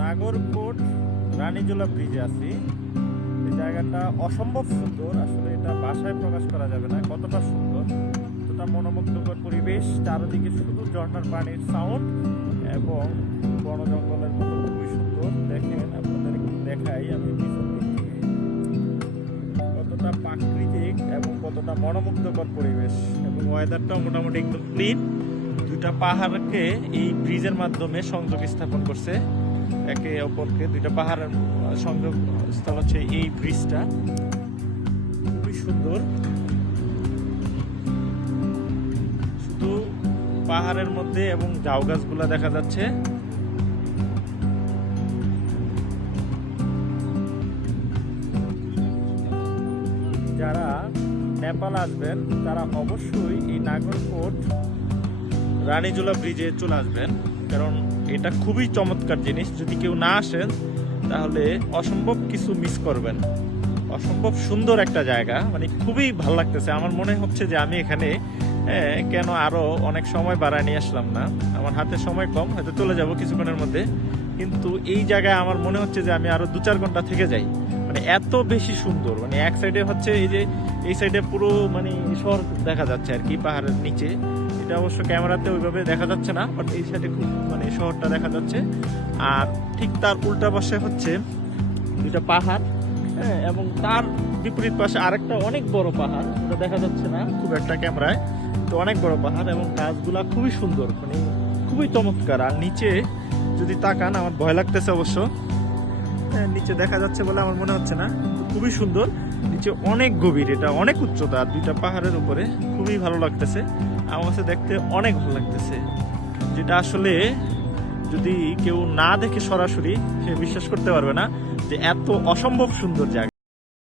নাগরকোট, রানীজোলা ব্রিজে আছি। এই জায়গাটা অসম্ভব সুন্দর, আসলে এটা বাসায় প্রকাশ করা যাবে না, কতটা সুন্দর। কতটা মনোমুগ্ধকর পরিবেশ, চারদিকে শুধু ঝর্ণার পানির সাউন্ড এবং বন জঙ্গলের মতো খুবই সুন্দর। দেখেন, আপনাদের দেখাই, আমি কতটা প্রাকৃতিক এবং কতটা মনোমুগ্ধকর পরিবেশ। এবং ওয়েদারটাও মোটামুটি একদম ক্লিন দুটা পাহাড়কে এই ব্রিজের মাধ্যমে সংযোগ স্থাপন করছে। একে অপরকে দুইটা পাহাড়ের সংযোগ স্থল হচ্ছে এই ব্রিজটা। খুবই সুন্দর। শুধু পাহাড়ের মধ্যে এবং ঝাউ গাছগুলা দেখা যাচ্ছে। যারা নেপাল আসবেন, তারা অবশ্যই এই নাগরকোট রানীজোলা ব্রিজে চলে আসবেন। কারণ এটা খুবই চমৎকার জিনিস। যদি কেউ না আসেন, তাহলে অসম্ভব কিছু মিস করবেন। অসম্ভব সুন্দর একটা জায়গা। মানে খুবই ভালো লাগতেছে। আমার মনে হচ্ছে যে আমি এখানে কেন আরও অনেক সময় বাড়ায় নিয়ে আসলাম না। আমার হাতে সময় কম, হয়তো চলে যাব কিছুক্ষণের মধ্যে। কিন্তু এই জায়গায় আমার মনে হচ্ছে যে আমি আরও দু চার ঘণ্টা থেকে যাই। মানে এত বেশি সুন্দর। মানে এক সাইডে হচ্ছে এই যে, এই সাইডে পুরো মানে শহর দেখা যাচ্ছে আর কি, পাহাড়ের নিচে। এটা অবশ্য ক্যামেরাতে ওইভাবে দেখা যাচ্ছে না বাট এই সাইডে খুব মানে শহরটা দেখা যাচ্ছে। আর ঠিক তার উল্টা পাশে হচ্ছে দুইটা পাহাড় হ্যাঁ এবং তার বিপরীত পাশে আরেকটা অনেক বড় পাহাড় ওটা দেখা যাচ্ছে না খুব একটা ক্যামেরায় তো অনেক বড় পাহাড় এবং গাছগুলা খুবই সুন্দর মানে খুবই চমৎকার। আর নিচে যদি তাকান আমার ভয় লাগতেছে অবশ্য। হ্যাঁ, নিচে দেখা যাচ্ছে বলে আমার মনে হচ্ছে না। খুবই সুন্দর। নিচে অনেক গভীর, এটা অনেক উচ্চতা, দুইটা পাহাড়ের উপরে। খুবই ভালো লাগতেছে। আমার কাছে দেখতে অনেক ভালো লাগতেছে। যেটা আসলে যদি কেউ না দেখে সরাসরি, সে বিশ্বাস করতে পারবে না যে এত অসম্ভব সুন্দর জায়গা।